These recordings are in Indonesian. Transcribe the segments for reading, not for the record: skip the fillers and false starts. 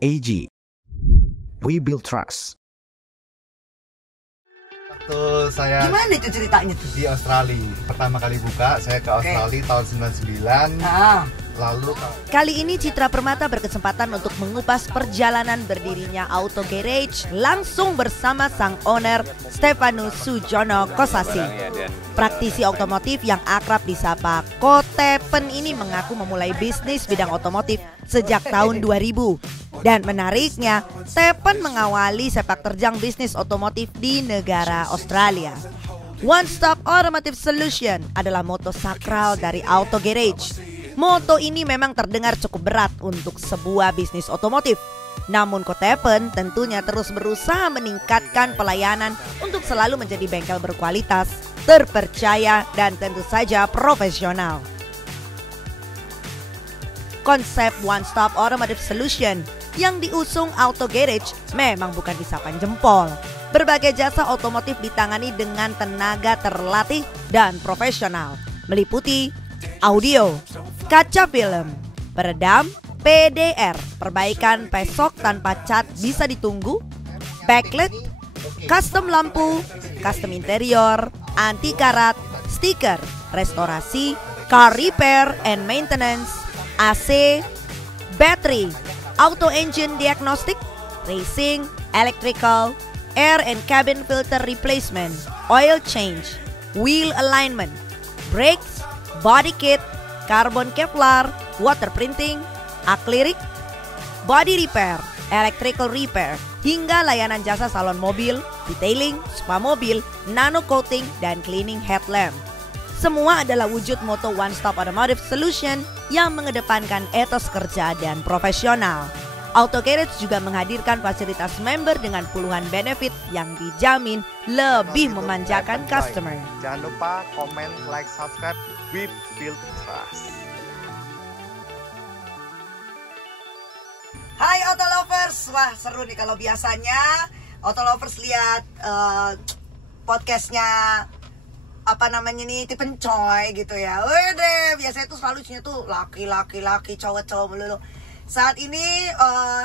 AG. We build trust. Waktu saya Gimana itu ceritanya tuh? di Australia, pertama kali buka, saya ke Australia tahun 99. Lalu Kali ini Citra Permata berkesempatan untuk mengupas perjalanan berdirinya Auto Garage langsung bersama sang owner Stefanus Sujono Kosasi. Praktisi otomotif yang akrab disapa Ko Tepen ini mengaku memulai bisnis bidang otomotif sejak tahun 2000. Dan menariknya, Tepen mengawali sepak terjang bisnis otomotif di negara Australia. One Stop Automotive Solution adalah moto sakral dari Auto Garage. Moto ini memang terdengar cukup berat untuk sebuah bisnis otomotif. Namun Ko Tepen tentunya terus berusaha meningkatkan pelayanan untuk selalu menjadi bengkel berkualitas, terpercaya, dan tentu saja profesional. Konsep One Stop Automotive Solution yang diusung Auto Garage memang bukan isapan jempol. Berbagai jasa otomotif ditangani dengan tenaga terlatih dan profesional, meliputi audio, kaca film, peredam, PDR, perbaikan pesok tanpa cat bisa ditunggu, backlit, custom lampu, custom interior, anti karat, stiker, restorasi, car repair and maintenance, AC, battery, auto engine diagnostic, racing, electrical, air and cabin filter replacement, oil change, wheel alignment, brakes, body kit, carbon Kevlar, water printing, akrilik, body repair, electrical repair, hingga layanan jasa salon mobil, detailing, spa mobil, nano coating, dan cleaning headlamp. Semua adalah wujud moto One Stop Automotive Solution yang mengedepankan etos kerja dan profesional. Auto Garage juga menghadirkan fasilitas member dengan puluhan benefit yang dijamin lebih memanjakan customer. jangan lupa komen, like, subscribe. We build trust. Hai Auto Lovers, wah seru nih kalau biasanya Auto Lovers lihat podcastnya apa namanya nih Tipen Coy gitu ya. Wede, biasanya tuh selalu isinya tuh laki-laki cowok-cowok melulu. Saat ini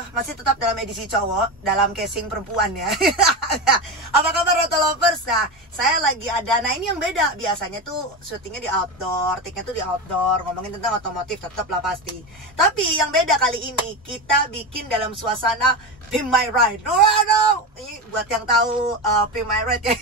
masih tetap dalam edisi cowok, dalam casing perempuan ya. Apa kabar Auto Lovers? Nah, saya lagi ada, nah ini yang beda. Biasanya tuh syutingnya di outdoor, take-nya tuh di outdoor, ngomongin tentang otomotif tetap lah pasti. Tapi yang beda kali ini, kita bikin dalam suasana Pimp My Ride. Waduh, ini buat yang tahu Pimp My Ride ya,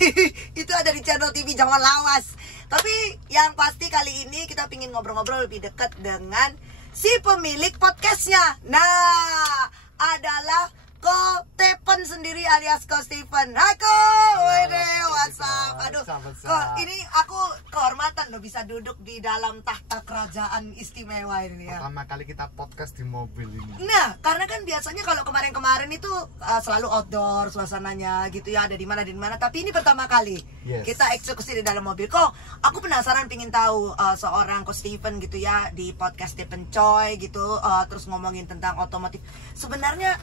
itu ada di channel TV Jangan Lawas. Tapi yang pasti kali ini kita pingin ngobrol-ngobrol lebih dekat dengan si pemilik podcastnya. Nah, adalah Ko Tepen sendiri alias Ko Steven. Hai Ko, wede, what's up? Aduh, Ko, ini aku kehormatan loh bisa duduk di dalam tahta kerajaan istimewa ini ya. Pertama kali kita podcast di mobil ini. Nah, karena kan biasanya kalau kemarin-kemarin itu selalu outdoor suasananya gitu ya, ada di mana. Tapi ini pertama kali kita eksekusi di dalam mobil. Kok aku penasaran pingin tahu seorang Ko Steven gitu ya di podcast Tipen Coy gitu, terus ngomongin tentang otomotif. Sebenarnya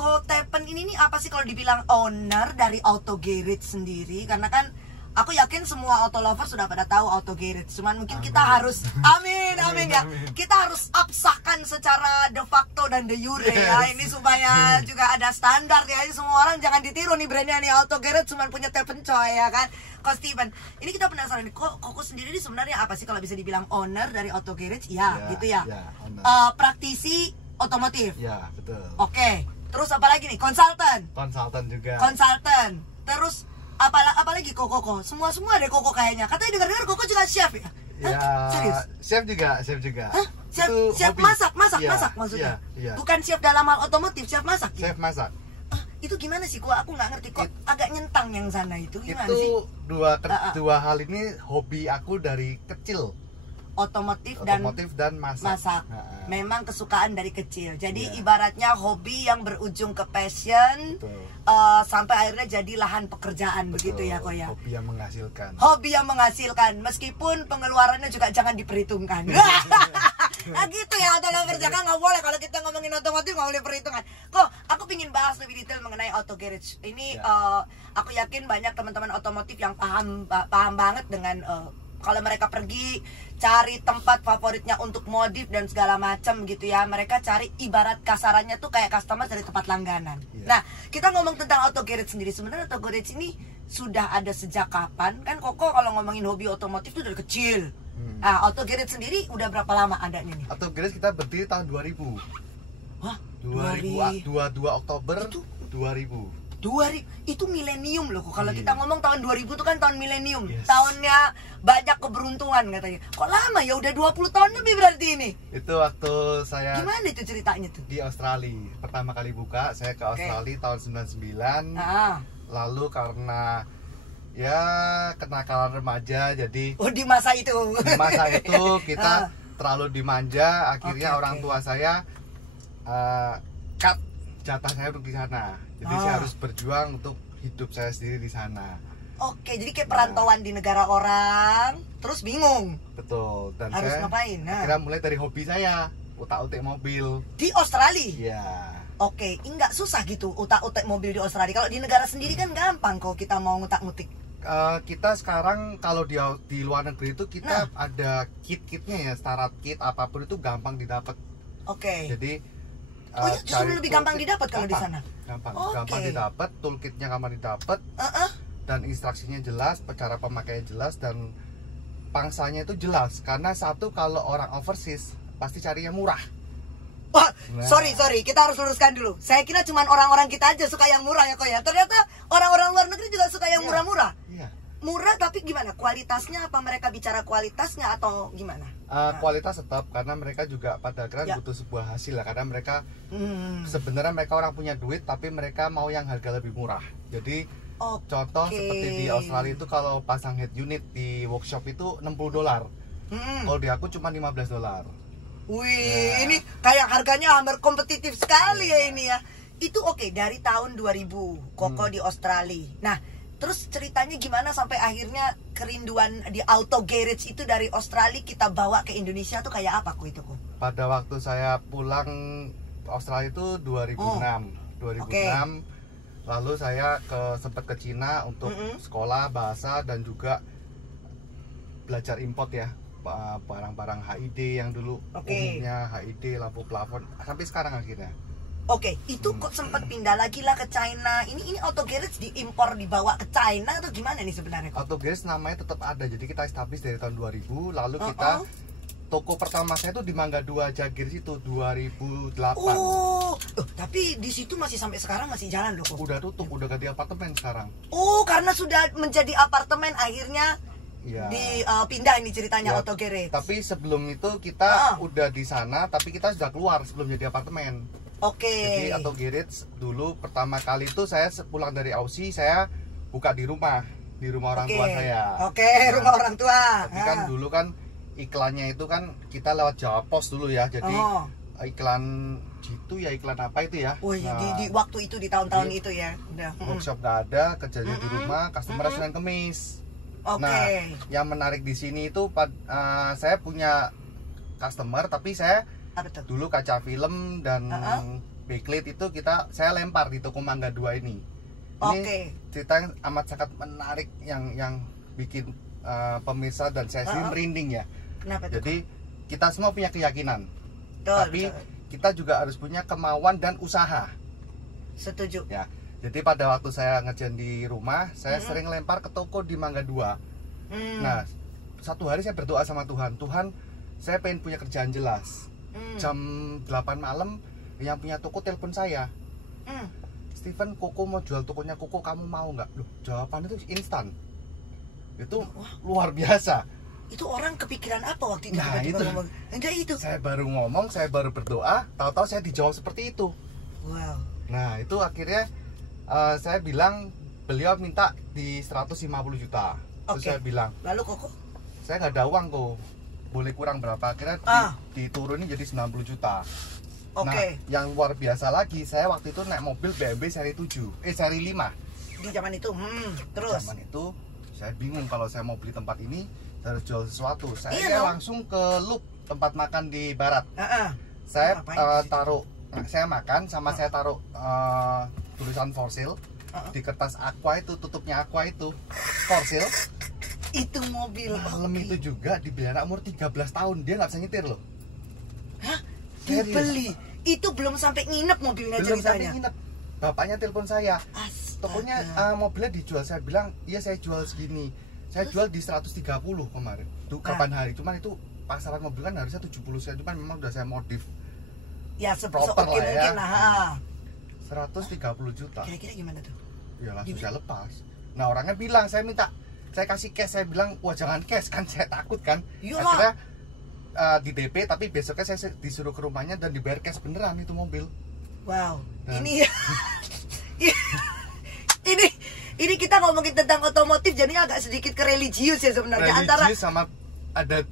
Ko Tepen ini nih apa sih kalau dibilang owner dari Auto Garage sendiri? Karena kan aku yakin semua auto lover sudah pada tahu Auto Garage. Cuman mungkin kita harus amin ya. Kita harus absahkan secara de facto dan de jure ya. Ini supaya juga ada standar ya. Semua orang jangan ditiru nih brandnya nih Auto Garage cuman punya Tepen Coy ya kan. Ko Steven, ini kita penasaran nih, kok sendiri ini sebenarnya apa sih kalau bisa dibilang owner dari Auto Garage? Ya, gitu ya. Praktisi otomotif. Ya, betul. Oke. Terus apa lagi nih? Konsultan juga. Terus apalagi Koko. Semua deh Koko kayaknya. Katanya dengar Koko juga chef ya? Ya, serius? chef juga. Hah? Chef masak maksudnya? Iya. Bukan chef dalam hal otomotif, chef masak ya? Chef masak. Itu gimana sih? Aku nggak ngerti kok. Agak nyentang yang sana itu gimana sih? Itu dua hal ini hobi aku dari kecil. Otomotif dan masak. Memang kesukaan dari kecil. Jadi ibaratnya hobi yang berujung ke passion, sampai akhirnya jadi lahan pekerjaan. Betul. Begitu ya Ko ya. Hobi yang menghasilkan meskipun pengeluarannya juga jangan diperhitungkan. Nah gitu ya, Auto Lover, jangan nggak boleh kalau kita ngomongin otomotif nggak boleh perhitungan. Kok aku pingin bahas lebih detail mengenai Auto Garage ini. Aku yakin banyak teman-teman otomotif yang paham banget dengan kalau mereka pergi cari tempat favoritnya untuk modif dan segala macam gitu ya. Mereka cari ibarat kasarannya tuh kayak customer dari tempat langganan. Nah, kita ngomong tentang auto garage sendiri. Sebenarnya auto garage ini sudah ada sejak kapan? Kan Koko kalau ngomongin hobi otomotif itu dari kecil. Nah, auto garage sendiri udah berapa lama adanya nih? Auto garage kita berdiri tahun 2000. Wah, 22 Oktober itu 2000. 2000 itu milenium loh. Kalau kita ngomong tahun 2000 itu kan tahun milenium. Yes. Tahunnya banyak keberuntungan katanya. Kok lama ya, udah 20 tahun lebih berarti ini. Itu waktu saya Gimana itu ceritanya tuh? di Australia. Pertama kali buka, saya ke Australia tahun 99. Lalu karena ya kenakalan remaja, jadi di masa itu. Di masa itu kita terlalu dimanja, akhirnya orang tua saya cut jatah saya untuk di sana. Jadi saya harus berjuang untuk hidup saya sendiri di sana. Oke, jadi kayak perantauan di negara orang, terus bingung. Betul. Dan harus saya ngapain? akhirnya mulai dari hobi saya, utak-utik mobil. Di Australia? Iya. Oke, nggak susah gitu utak-utik mobil di Australia. Kalau di negara sendiri kan gampang kok kita mau ngutak-ngutik. Kita sekarang kalau di luar negeri itu kita ada kit-kitnya ya, start kit apapun itu gampang didapat. Oke. Jadi justru lebih gampang didapat kalau di sana. Gampang didapat, toolkitnya gampang didapat, dan instruksinya jelas, cara pemakaiannya jelas, dan pangsanya itu jelas. Karena satu, kalau orang overseas pasti carinya murah. Wah, sorry, kita harus luruskan dulu. Saya kira cuma orang-orang kita aja suka yang murah ya kok ya. Ternyata orang-orang luar negeri juga suka yang murah-murah. Iya. Murah tapi gimana? Kualitasnya apa mereka bicara kualitasnya atau gimana? Kualitas tetap, karena mereka juga pada akhirnya butuh sebuah hasil lah. Karena mereka sebenarnya mereka orang punya duit, tapi mereka mau yang harga lebih murah. Jadi contoh seperti di Australia itu kalau pasang head unit di workshop itu $60. Kalau di aku cuma $15. Wih, ini kayak harganya hampir kompetitif sekali ya ini ya. Itu dari tahun 2000 Koko di Australia. Nah, terus ceritanya gimana sampai akhirnya kerinduan di auto garage itu dari Australia kita bawa ke Indonesia tuh kayak apa itu kok? Pada waktu saya pulang Australia itu 2006. 2006. Lalu saya sempat ke Cina untuk sekolah bahasa dan juga belajar import ya. Barang-barang HID yang dulu umumnya HID, lampu plafon, sampai sekarang akhirnya. Itu kok sempat pindah lagi lah ke China. Ini auto garage diimpor dibawa ke China atau gimana nih sebenarnya? Auto garage namanya tetap ada. Jadi kita establish dari tahun 2000. Lalu kita toko pertama saya itu di Mangga 2 Jagir situ 2008. Tapi di situ masih sampai sekarang masih jalan loh kok. Udah tutup, udah ganti apartemen sekarang. Karena sudah menjadi apartemen akhirnya dipindah ini ceritanya auto garage. Tapi sebelum itu kita udah di sana, tapi kita sudah keluar sebelum jadi apartemen. Jadi auto garage dulu pertama kali itu saya pulang dari Aussie, saya buka di rumah orang tua saya. Rumah orang tua. Tapi kan dulu kan iklannya itu kan kita lewat Jawa Pos dulu ya. Jadi iklan gitu ya, iklan apa itu ya? Di waktu itu, di tahun-tahun itu ya. Workshop gak ada, kerjanya di rumah, customer Senin Kemis. Nah, yang menarik di sini itu saya punya customer, tapi saya dulu kaca film dan backlight itu saya lempar di toko Mangga 2 ini. Ini cerita yang amat sangat menarik yang bikin pemirsa dan saya sendiri merinding ya. Kenapa Jadi kita semua punya keyakinan, tapi kita juga harus punya kemauan dan usaha. Setuju. Ya. Jadi pada waktu saya ngerjain di rumah, saya sering lempar ke toko di Mangga 2. Nah, satu hari saya berdoa sama Tuhan, saya pengen punya kerjaan jelas. Jam 8 malam, yang punya toko telepon saya. Steven, Koko mau jual tokonya Koko, kamu mau nggak? Loh, jawaban itu instan. Itu luar biasa. Itu orang kepikiran apa waktu itu? Nah, itu. Saya baru ngomong, saya baru berdoa, tahu-tahu saya dijawab seperti itu. Wow. Nah, itu akhirnya saya bilang, beliau minta di 150 juta. Terus saya bilang, lalu Koko? Saya nggak ada uang kok, boleh kurang berapa? Akhirnya diturunin jadi 90 juta. Nah, yang luar biasa lagi, saya waktu itu naik mobil BMW seri 5. Di zaman itu, terus? Zaman itu, saya bingung kalau saya mau beli tempat ini, saya harus jual sesuatu. Saya langsung ke Loop, tempat makan di barat. Saya saya makan sama saya taruh tulisan for sale di kertas aqua itu, tutupnya aqua itu for sale. itu mobil. Malam itu juga dibeli anak umur 13 tahun, dia nggak bisa nyetir loh. Hah? Dibeli? Itu belum sampai nginep mobilnya belum ceritanya? sampai nginep. Bapaknya telepon saya. Astaga. Tokonya mobilnya dijual, saya bilang iya saya jual segini. Saya jual di 130 kemarin. Itu kapan hari? Cuman itu pasaran mobil kan harusnya 70 saya, cuman memang udah saya modif. Ya Proper lah ya. mungkin lah. 130 juta. Kira-kira gimana tuh? Ya langsung saya lepas. Nah orangnya bilang, saya kasih cash, saya bilang wah jangan cash kan, saya takut kan. Iyalah. Akhirnya di DP, tapi besoknya saya disuruh ke rumahnya dan dibayar cash beneran itu mobil. Wow, Dan ini ini kita ngomongin tentang otomotif jadinya agak sedikit ke religius ya sebenarnya. Antara sama ada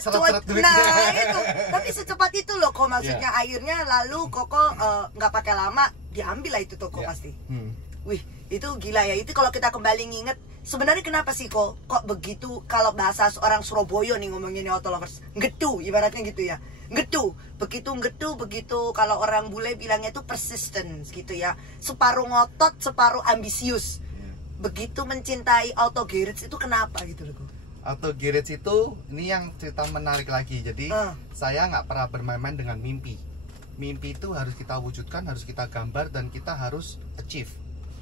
seret-seret duitnya. nah itu. Tapi secepat itu loh kok maksudnya akhirnya lalu Koko nggak pakai lama diambil lah itu toko pasti. Wih, itu gila ya. Itu kalau kita kembali nginget sebenarnya kenapa sih kok begitu, kalau bahasa orang Surabaya nih ngomonginnya auto lovers, ngedu ibaratnya gitu ya. Ngedu, begitu kalau orang bule bilangnya itu persistence gitu ya. Separuh ngotot, separuh ambisius. Begitu mencintai auto garage itu kenapa gitu loh? Auto garage itu ini yang cerita menarik lagi. Jadi saya nggak pernah bermain-main dengan mimpi. Mimpi itu harus kita wujudkan, harus kita gambar dan kita harus achieve.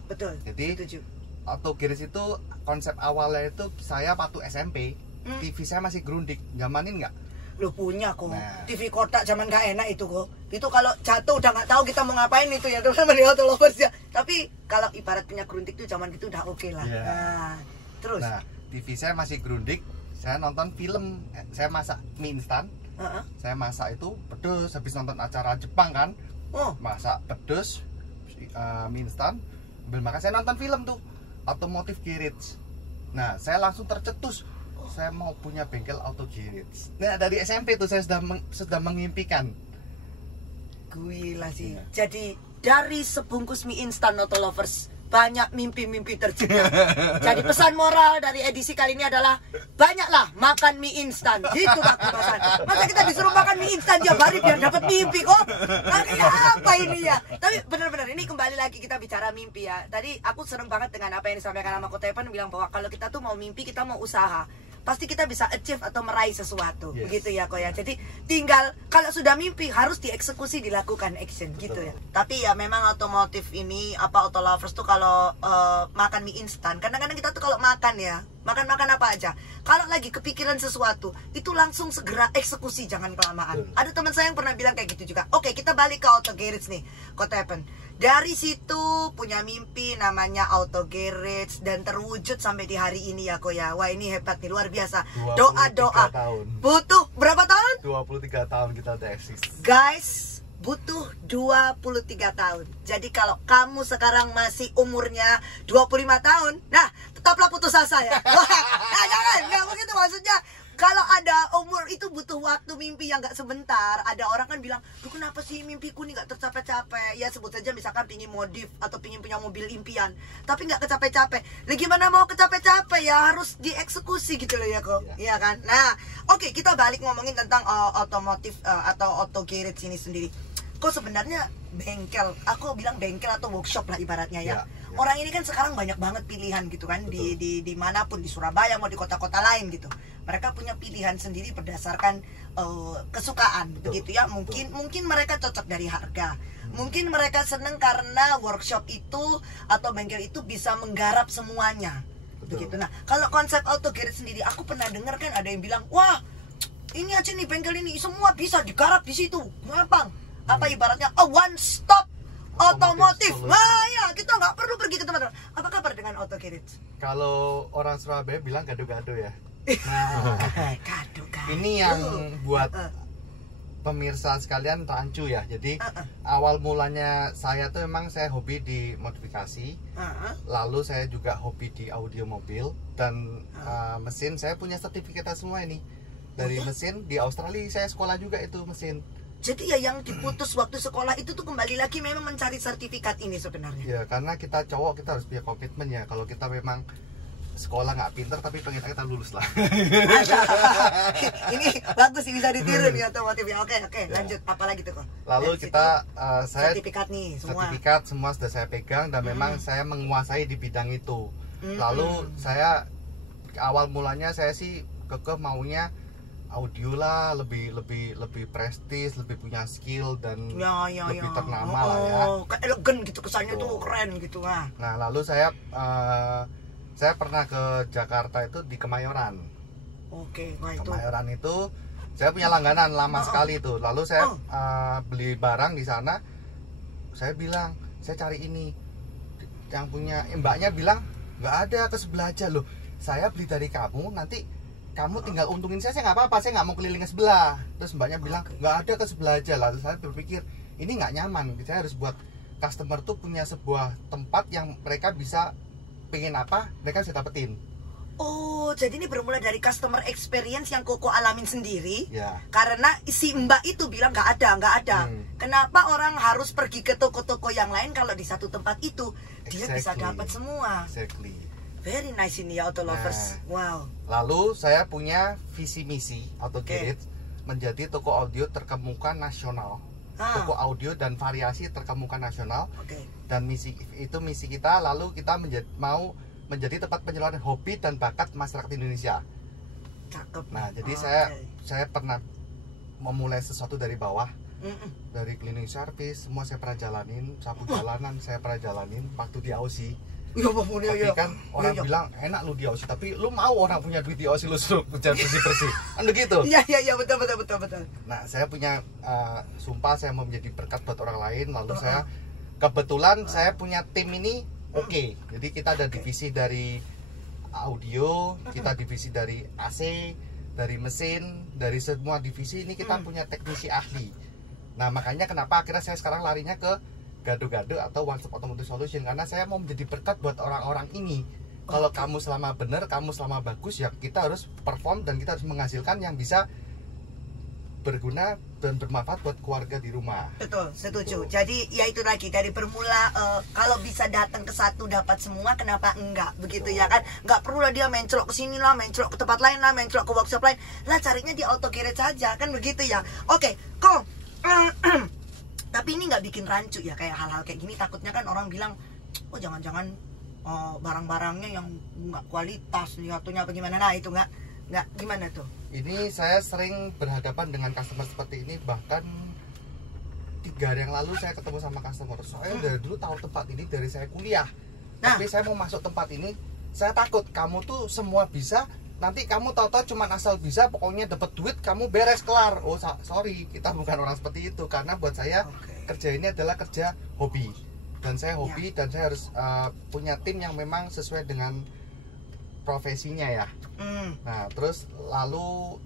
Betul. Jadi setuju. Auto garage itu konsep awalnya itu saya waktu SMP, TV saya masih grundig, zamanin nggak? Lo punya kok. Nah. TV kotak zaman gak enak itu kok. Itu kalau jatuh udah nggak tahu kita mau ngapain itu ya teman-teman di auto lovers ya. Tapi kalau ibarat punya grundig tuh zaman itu udah oke lah. Nah, terus. Nah, TV saya masih grundig, saya nonton film, saya masak mie instan. Saya masak itu pedes, habis nonton acara Jepang kan. Masak pedes, mie instan. Sambil makan saya nonton film tuh, Automotive Garage. Nah, saya langsung tercetus, saya mau punya bengkel auto garage. Nah, dari SMP tuh saya sudah mengimpikan. Gila sih. Jadi dari sebungkus mie instan auto lovers banyak mimpi-mimpi tercipta. Jadi pesan moral dari edisi kali ini adalah banyaklah makan mie instan. Gitu lah kebasan. Masa kita disuruh makan mie instan tiap hari biar dapat mimpi kok? Akhirnya apa ini ya? Tapi benar-benar ini kembali lagi kita bicara mimpi ya. Tadi aku seneng banget dengan apa yang disampaikan sama Kotepan, bilang bahwa kalau kita tuh mau mimpi, kita mau usaha, pasti kita bisa achieve atau meraih sesuatu. Begitu ya kok ya. Jadi tinggal kalau sudah mimpi harus dieksekusi, dilakukan action. Betul. Gitu ya. Tapi ya memang otomotif ini auto lovers tuh kalau makan mie instan, kadang-kadang kita tuh kalau makan ya, makan apa aja, kalau lagi kepikiran sesuatu itu langsung segera eksekusi, jangan kelamaan. Ada teman saya yang pernah bilang kayak gitu juga. Oke, kita balik ke auto garage nih, Kotepen. Dari situ punya mimpi namanya auto garage dan terwujud sampai di hari ini ya kok ya. Wah, ini hebat nih, luar biasa. Doa butuh berapa tahun? 23 tahun kita udah eksis. Guys, butuh 23 tahun. Jadi kalau kamu sekarang masih umurnya 25 tahun, nah tetaplah putus asa ya. Wah, jangan, nggak begitu maksudnya. Kalau ada umur itu butuh waktu mimpi yang gak sebentar. Ada orang kan bilang, "Duh, kenapa sih mimpiku nih gak tercapai-capai?" Ya sebut saja misalkan pingin modif atau pingin punya mobil impian, tapi gak kecapai-capai. Lah gimana mau kecapai-capai ya, harus dieksekusi gitu loh ya kok. Iya kan? Nah, oke, kita balik ngomongin tentang otomotif atau auto garage ini sendiri. Kok sebenarnya bengkel, aku bilang bengkel atau workshop lah ibaratnya ya. Orang ini kan sekarang banyak banget pilihan gitu kan. Di manapun, di Surabaya mau di kota-kota lain gitu, mereka punya pilihan sendiri berdasarkan kesukaan. Begitu ya. Mungkin mereka cocok dari harga, mungkin mereka seneng karena workshop itu atau bengkel itu bisa menggarap semuanya. Begitu. Nah, kalau konsep auto garage sendiri, aku pernah dengar kan ada yang bilang, "Wah, ini aja nih bengkel ini semua bisa digarap di situ, gampang." Apa ibaratnya one stop otomotif. Nah ya, kita nggak perlu pergi ke teman-teman. Apa kabar dengan auto garage? Kalau orang Surabaya bilang gado-gado ya. Gado-gado. Ini yang buat pemirsa sekalian rancu ya. Jadi awal mulanya saya tuh memang saya hobi di modifikasi. Lalu saya juga hobi di audio mobil dan mesin. Saya punya sertifikat semua ini. Dari mesin di Australia saya sekolah juga itu mesin. Jadi ya yang diputus waktu sekolah itu tuh kembali lagi memang mencari sertifikat ini sebenarnya. Ya karena kita cowok, kita harus punya komitmen ya. Kalau kita memang sekolah nggak pinter tapi pengen kita lulus lah. Ini bagus sih, bisa ditiru nih otomotif ya. Oke, lanjut. Apalagi tuh kok? Lalu kita saya sertifikat nih semua. Sertifikat semua sudah saya pegang dan memang saya menguasai di bidang itu. Lalu saya awal mulanya saya sih kekeh maunya audio lah, lebih prestis, lebih punya skill dan lebih ternama lah ya. Elegan gitu kesannya tuh keren gitu lah. Nah lalu saya pernah ke Jakarta itu di Kemayoran. Oke, nah itu. Kemayoran itu saya punya langganan lama sekali itu. Lalu saya beli barang di sana. Saya bilang saya cari ini. Yang punya mbaknya bilang nggak ada, ke sebelah aja loh. Saya beli dari kamu, nanti kamu tinggal untungin saya nggak apa-apa, saya nggak mau keliling ke sebelah. Terus mbaknya bilang nggak ada, ke sebelah aja. Lalu saya berpikir ini nggak nyaman, saya harus buat customer tuh punya sebuah tempat yang mereka bisa pengen apa mereka bisa dapetin. Oh, jadi ini bermula dari customer experience yang Koko alamin sendiri. Ya. Karena si mbak itu bilang nggak ada. Kenapa orang harus pergi ke toko-toko yang lain kalau di satu tempat itu dia bisa dapat semua. Exactly. Very nice ini ya Auto Lovers. Wow. Lalu saya punya visi misi Auto Garage menjadi toko audio terkemuka nasional. Toko audio dan variasi terkemuka nasional. Dan misi kita, lalu kita mau menjadi tempat penyaluran hobi dan bakat masyarakat Indonesia. Cakep. Nah, jadi saya pernah memulai sesuatu dari bawah. Dari cleaning service, semua saya pernah jalanin, sapu jalanan saya pernah jalanin waktu di Aussie. Tapi kan orang bilang enak lu di Aussie, tapi lu mau orang punya duit di Aussie lu suruh bersih-bersih. Kan begitu? Iya, betul. Nah, saya punya sumpah saya mau menjadi berkat buat orang lain. Lalu saya kebetulan saya punya tim ini jadi kita ada divisi dari audio, kita divisi dari AC, dari mesin, dari semua divisi ini kita punya teknisi ahli. Nah, makanya kenapa akhirnya saya sekarang larinya ke Gado-Gado atau One Stop Automotive Solution, karena saya mau menjadi berkat buat orang-orang ini. Kalau kamu selama benar, kamu selama bagus, ya kita harus perform dan kita harus menghasilkan yang bisa berguna dan bermanfaat buat keluarga di rumah. Betul, setuju. Jadi ya itu lagi dari bermula kalau bisa datang ke satu dapat semua, kenapa enggak? Begitu ya kan? Enggak perlu lah dia mencrok ke sini lah, mencrok ke tempat lain lah, mencrok ke workshop lain. Lah carinya di Auto Garage saja kan begitu ya. Oke, kok tapi ini nggak bikin rancu ya kayak hal-hal kayak gini, takutnya kan orang bilang oh jangan-jangan barang-barangnya yang nggak kualitas jatuhnya apa gimana. Nah itu nggak gimana tuh? Ini saya sering berhadapan dengan customer seperti ini, bahkan 3 hari yang lalu saya ketemu sama customer. Soalnya dari dulu tahu tempat ini dari saya kuliah, tapi saya mau masuk tempat ini saya takut kamu tuh semua bisa, nanti kamu tahu-tahu cuma asal bisa, pokoknya dapat duit kamu beres kelar. Oh sorry, kita bukan orang seperti itu, karena buat saya kerja ini adalah kerja hobi, dan saya hobi dan saya harus punya tim yang memang sesuai dengan profesinya ya. Nah terus lalu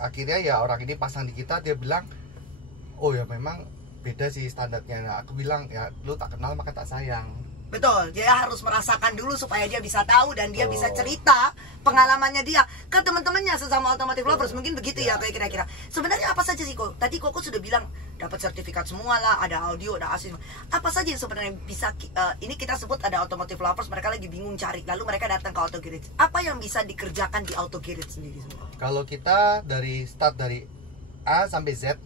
akhirnya ya orang ini pasang di kita, dia bilang oh ya memang beda sih standarnya. Nah, aku bilang ya lu tak kenal maka tak sayang. Betul, dia harus merasakan dulu supaya dia bisa tahu dan dia bisa cerita pengalamannya dia ke teman-temannya sesama automotive lovers. Mungkin begitu ya kayak kira-kira. Sebenarnya apa saja sih kok? Tadi Koko sudah bilang dapat sertifikat semua lah, ada audio, ada AC. Apa saja yang sebenarnya bisa ini kita sebut ada automotive lovers, mereka lagi bingung cari, lalu mereka datang ke Auto Garage. Apa yang bisa dikerjakan di Auto Garage sendiri semua? Kalau kita dari start dari A sampai Z,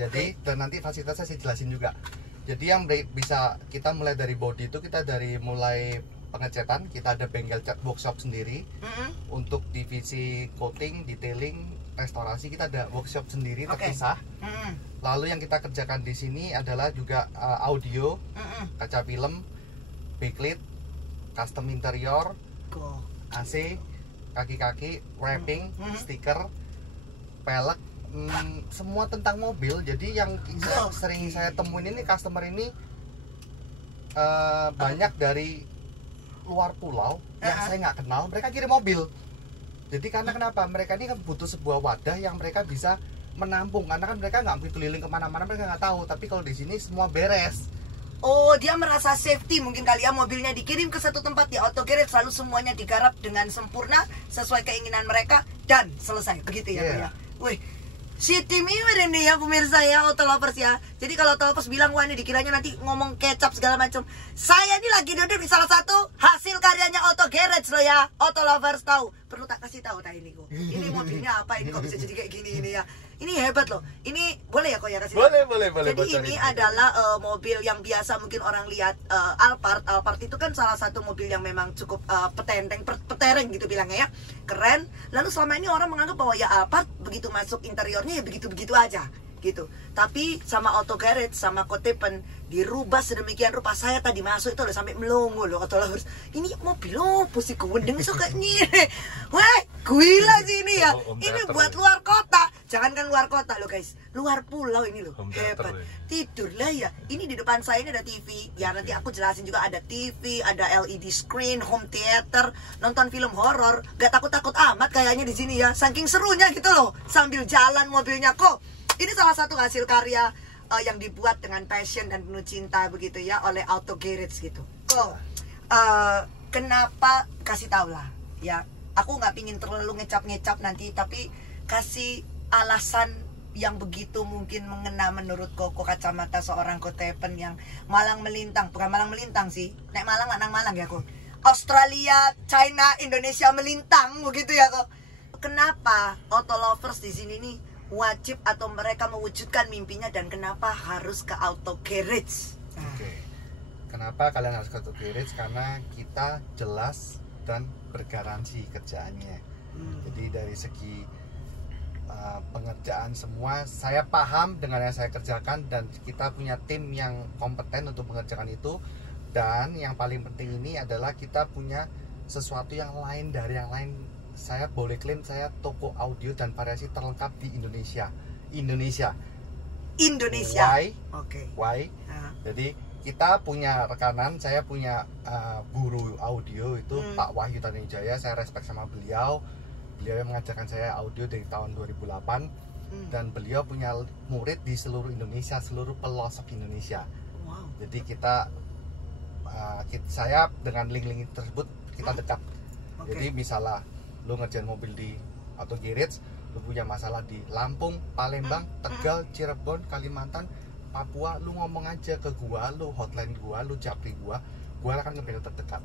jadi dan nanti fasilitasnya saya jelasin juga. Jadi yang bisa kita mulai dari body itu kita dari mulai pengecetan, kita ada bengkel cat workshop sendiri. Untuk divisi coating, detailing, restorasi kita ada workshop sendiri terpisah. Lalu yang kita kerjakan di sini adalah juga audio, kaca film, backlit, custom interior, AC, kaki-kaki, wrapping, stiker, pelek, semua tentang mobil. Jadi yang sering saya temuin ini customer ini banyak dari luar pulau yang saya nggak kenal, mereka kirim mobil. Jadi karena kenapa? Mereka ini kan butuh sebuah wadah yang mereka bisa menampung, karena kan mereka nggak mungkin keliling kemana-mana, mereka nggak tahu. Tapi kalau di sini semua beres. Oh, dia merasa safety mungkin kali ya, mobilnya dikirim ke satu tempat di Auto Garage, lalu semuanya digarap dengan sempurna sesuai keinginan mereka dan selesai. Begitu ya, ya. Wih, City Mirror ini ya pemirsa ya, Auto Lovers ya. Jadi kalau Auto Lovers bilang wah ini dikiranya nanti ngomong kecap segala macam, saya ini lagi duduk di salah satu hasil karyanya Auto Garage loh ya. Auto Lovers tahu, perlu tak kasih tahu tak ini kok. Ini mobilnya apa ini kok bisa jadi kayak gini ini ya. Ini hebat loh. Ini boleh ya kok ya kasih? Boleh. Jadi ini adalah mobil yang biasa mungkin orang lihat Alphard. Alphard itu kan salah satu mobil yang memang cukup petereng gitu bilangnya ya. Keren. Lalu selama ini orang menganggap bahwa ya Alphard begitu masuk interiornya ya begitu-begitu aja gitu. Tapi sama Auto Garage sama Kotepen dirubah sedemikian rupa. Saya tadi masuk itu udah sampai melongo loh Auto Lovers. Ini mobil apa sih kewendeng suka ini. Wah, gila sih ini ya. Ini buat luar kota. Jangankan luar kota loh guys, luar pulau ini loh. Hebat. Tidurlah ya. Ini di depan saya ini ada TV. Ya nanti aku jelasin juga ada TV, ada LED screen, home theater, nonton film horor. Gak takut-takut amat kayaknya di sini ya. Saking serunya gitu loh. Sambil jalan mobilnya kok. Ini salah satu hasil karya yang dibuat dengan passion dan penuh cinta begitu ya oleh Auto Garage gitu. Kok kenapa kasih tau lah ya. Aku nggak pingin terlalu ngecap-ngecap nanti, tapi kasih alasan yang begitu mungkin mengena menurut Koko kacamata seorang Kotepen yang malang melintang, bukan malang melintang sih, naik Malang nang Malang ya kok. Australia, China, Indonesia melintang begitu ya kok. Kenapa Auto Lovers di sini nih wajib atau mereka mewujudkan mimpinya dan kenapa harus ke Auto Garage? Oke. Kenapa kalian harus ke Auto Garage? Karena kita jelas dan bergaransi kerjaannya. Jadi dari segi pengerjaan semua saya paham dengan yang saya kerjakan dan kita punya tim yang kompeten untuk mengerjakan itu. Dan yang paling penting ini adalah kita punya sesuatu yang lain dari yang lain. Saya boleh klaim saya toko audio dan variasi terlengkap di Indonesia. Why? Oke. Why? Jadi kita punya rekanan, saya punya guru audio itu Pak Wahyu Tanuwijaya. Saya respect sama beliau. Beliau yang mengajarkan saya audio dari tahun 2008 dan beliau punya murid di seluruh Indonesia, seluruh pelosok Indonesia. Wow. Jadi saya dengan link-link tersebut kita dekat. Okay. Jadi misalnya lu ngerjain mobil di Auto Garage, lu punya masalah di Lampung, Palembang, Tegal, Cirebon, Kalimantan, Papua, lu ngomong aja ke gua, lu hotline gua, lu japri gua akan ngebela terdekat.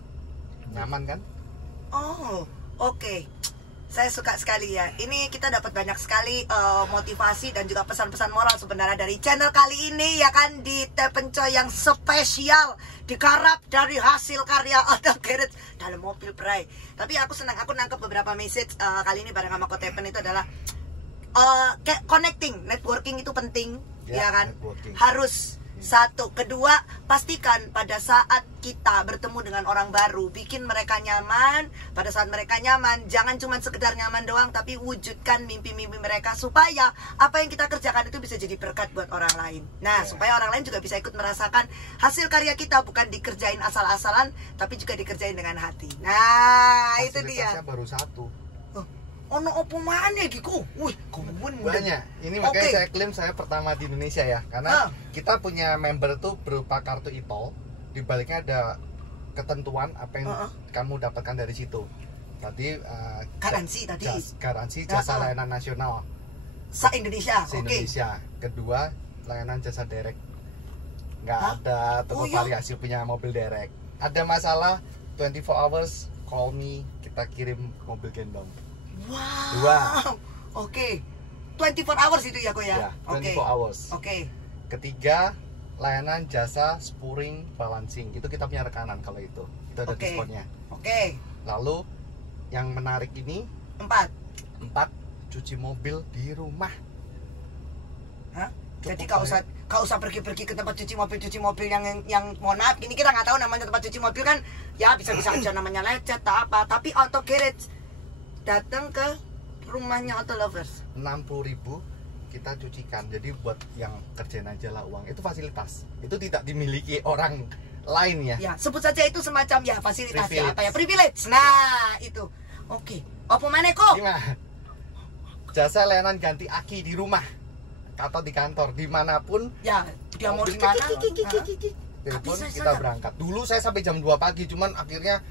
Nyaman kan? Oh, oke. Saya suka sekali ya. Ini kita dapat banyak sekali motivasi dan juga pesan-pesan moral sebenarnya dari channel kali ini ya kan, di Tepencoy yang spesial digarap dari hasil karya Auto Garage dalam mobil Bray. Tapi aku senang, aku nangkep beberapa message kali ini bareng sama Kotepen itu adalah kayak connecting, networking itu penting ya kan. Networking. Harus. Satu, kedua, pastikan pada saat kita bertemu dengan orang baru, bikin mereka nyaman. Pada saat mereka nyaman, jangan cuma sekedar nyaman doang, tapi wujudkan mimpi-mimpi mereka supaya apa yang kita kerjakan itu bisa jadi berkat buat orang lain. Nah, supaya orang lain juga bisa ikut merasakan hasil karya kita, bukan dikerjain asal-asalan, tapi juga dikerjain dengan hati. Nah, itu dia. Fasilitasnya baru satu. Ono opo maneh iki ku? Wih, banyak. Ini makanya saya klaim saya pertama di Indonesia ya, karena kita punya member tuh berupa kartu e-tol. Di baliknya ada ketentuan apa yang kamu dapatkan dari situ. Tadi garansi jasa layanan nasional se-Indonesia. Se-Indonesia. Kedua, layanan jasa derek. Nggak ada toko variasi punya mobil derek. Ada masalah 24 hours call me, kita kirim mobil gendong. Wow. Oke. 24 hours itu ya kok ya? 24 hours. Oke. Ketiga, layanan jasa spuring balancing. Itu kita punya rekanan kalau itu. Itu ada diskonnya. Oke. Lalu yang menarik ini 4 cuci mobil di rumah. Hah? Jadi kau usah pergi-pergi ke tempat cuci mobil yang mohon maaf, ini kita nggak tahu namanya tempat cuci mobil kan, ya bisa-bisa aja namanya lecet tak apa, tapi Auto Garage datang ke rumahnya Auto Lovers 60.000 kita cucikan. Jadi buat yang kerjain aja lah uang. Itu fasilitas. Itu tidak dimiliki orang lain ya. Ya, sebut saja itu semacam ya fasilitas ya, apa ya, privilege. Nah, itu. Oke. Apa mana kok? Jasa layanan ganti aki di rumah atau di kantor, dimanapun. Ya, dia mau di mana? Telepon kita berangkat. Dulu saya sampai jam 2 pagi, cuman akhirnya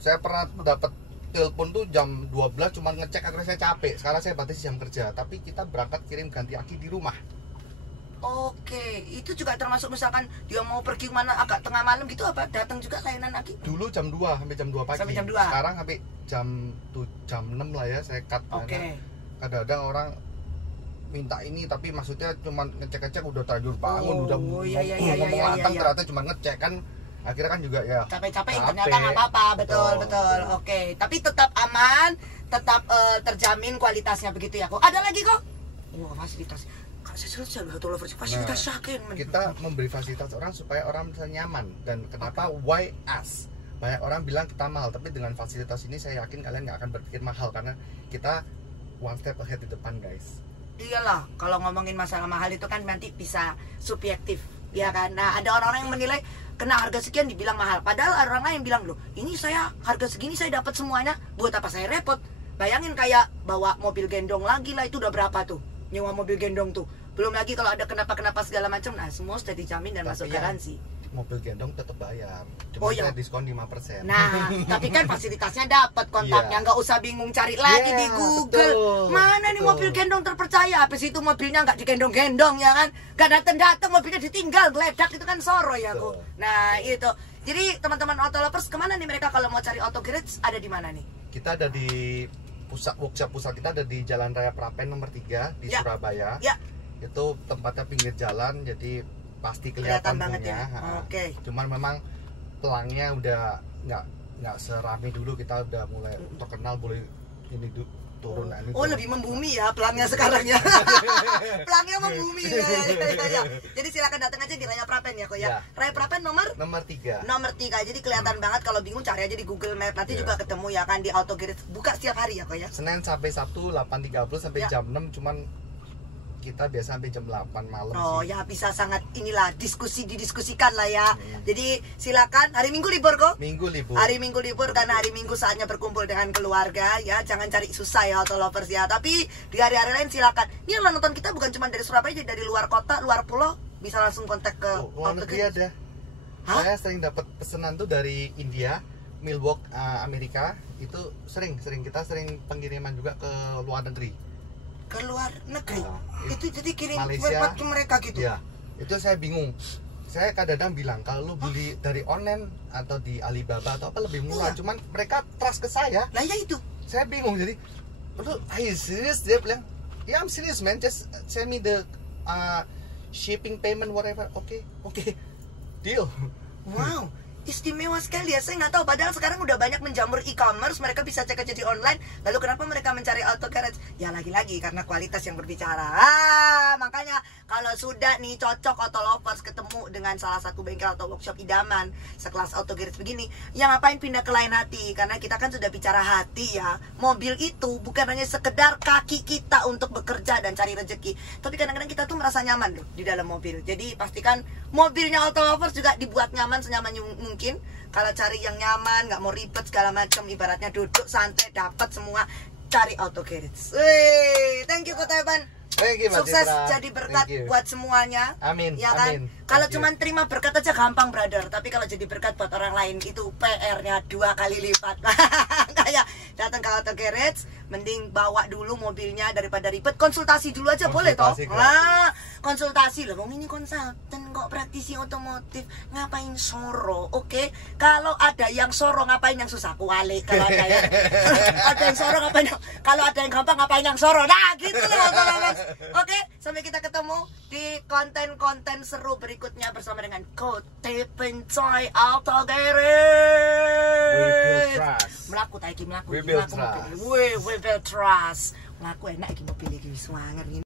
saya pernah dapat telepon tuh jam 12 cuma ngecek, akhirnya saya capek. Sekarang saya batasi jam kerja, tapi kita berangkat kirim ganti aki di rumah. Oke, itu juga termasuk misalkan dia mau pergi mana agak tengah malam gitu apa? Datang juga layanan aki? Dulu jam 2 sampai jam 2 pagi. Sampai jam 2. Sekarang sampai jam 6 lah ya saya cut. Oke. Kadang-kadang orang minta ini tapi maksudnya cuma ngecek-ngecek udah terlanjur bangun udah ngomong lantang ternyata cuma ngecek kan akhirnya kan juga ya capek-capek ternyata nggak apa-apa. Betul. Oke, tapi tetap aman, tetap terjamin kualitasnya begitu ya kok. Ada lagi kok? Wah, fasilitas fasilitas yakin kita memberi fasilitas orang supaya orang bisa nyaman. Dan kenapa why us? Banyak orang bilang kita mahal, tapi dengan fasilitas ini saya yakin kalian nggak akan berpikir mahal karena kita one step ahead di depan, guys. Iyalah, kalau ngomongin masalah mahal itu kan nanti bisa subjektif, ya kan. Nah, ada orang-orang yang menilai kena harga sekian dibilang mahal, padahal ada orang lain bilang loh, ini saya harga segini saya dapat semuanya, buat apa saya repot? Bayangin kayak bawa mobil gendong lagi lah, itu udah berapa tuh nyewa mobil gendong tuh? Belum lagi kalau ada kenapa-kenapa segala macam. Nah, semua sudah dijamin dan masuk garansi. Mobil gendong tetap bayar. Cuma saya diskon 5%. Nah, tapi kan fasilitasnya dapat, kontaknya nggak usah bingung cari lagi di Google. Mana nih mobil gendong terpercaya? Habis itu mobilnya nggak digendong-gendong ya kan? Nggak datang-datang mobilnya ditinggal geledak, itu kan soro ya aku. Nah, itu. Jadi teman-teman auto lovers kemana nih mereka kalau mau cari auto garage, ada di mana nih? Kita ada di workshop pusat kita ada di Jalan Raya Prapen nomor 3 di Surabaya. Ya. Itu tempatnya pinggir jalan, jadi pasti kelihatan banget ya. Oke. Cuman memang pelangnya udah nggak serame dulu, kita udah mulai terkenal, boleh ini turun. Lebih membumi ya pelangnya sekarang ya. Pelangnya membumi ya. Jadi silakan datang aja di Raya Prapen ya kok ya. Raya Prapen nomor 3. Nomor 3. Jadi kelihatan banget, kalau bingung cari aja di Google Map, nanti juga ketemu ya kan. Di Auto Garage buka setiap hari ya kok ya. Senin sampai Sabtu 8.30 sampai jam 6, cuman kita biasa sampai jam 8 malam sih. Ya bisa sangat inilah didiskusikan lah ya. Jadi silakan. Hari Minggu libur kok? Minggu libur. Hari Minggu libur karena hari Minggu saatnya berkumpul dengan keluarga ya. Jangan cari susah ya auto lovers ya. Tapi di hari-hari lain silakan. Ini yang nonton kita bukan cuma dari Surabaya, jadi dari luar kota, luar pulau, bisa langsung kontak ke luar negeri ada. Saya sering dapat pesanan tuh dari India, Milwaukee, Amerika. Itu sering kita sering pengiriman juga ke luar negeri. Ke luar negeri. Itu jadi kirim Malaysia ke mereka gitu. Ya, itu saya bingung. Saya kadang-kadang bilang kalau lu beli dari online atau di Alibaba atau apa lebih murah, cuman mereka trust ke saya. Nah ya itu. Saya bingung, jadi lu are you serious? Dia bilang, yeah, I'm serious man, just send me the shipping payment whatever. Oke, deal. Wow, istimewa sekali ya. Saya nggak tahu, padahal sekarang udah banyak menjamur e-commerce, mereka bisa cek aja di online. Lalu kenapa mereka mencari auto garage? Ya lagi-lagi karena kualitas yang berbicara. Makanya kalau sudah nih cocok auto lovers ketemu dengan salah satu bengkel atau workshop idaman sekelas auto garage begini, ya ngapain pindah ke lain hati? Karena kita kan sudah bicara hati ya. Mobil itu bukan hanya sekedar kaki kita untuk bekerja dan cari rezeki, tapi kadang-kadang kita tuh merasa nyaman loh di dalam mobil. Jadi pastikan mobilnya auto lovers juga dibuat nyaman senyaman mungkin. Kalau cari yang nyaman, nggak mau ribet segala macam, ibaratnya duduk santai dapat semua, cari auto garage. Thank you Kota Evan. Sukses jadi berkat buat semuanya. Amin. Ya kan? Kalau cuma terima berkat aja gampang brother, tapi kalau jadi berkat buat orang lain itu PR-nya 2 kali lipat. Kayak datang ke auto garage, mending bawa dulu mobilnya daripada ribet. Konsultasi dulu aja boleh toh? Konsultasi loh. Ini konsultan kok, praktisi otomotif, ngapain soro? Oke. Kalau ada yang soro ngapain yang susah? Kuali. Kalau ada yang ada yang soro ngapain? Kalau ada yang gampang ngapain yang soro? Nah, gitu loh. Oke, sampai kita ketemu di konten-konten seru berikutnya bersama dengan Kote Pencoy Auto Garage. We build trust. Melaku taiki melaku. We build trust. We build trust. Melaku enak iki mobil iki wis wanger ngene.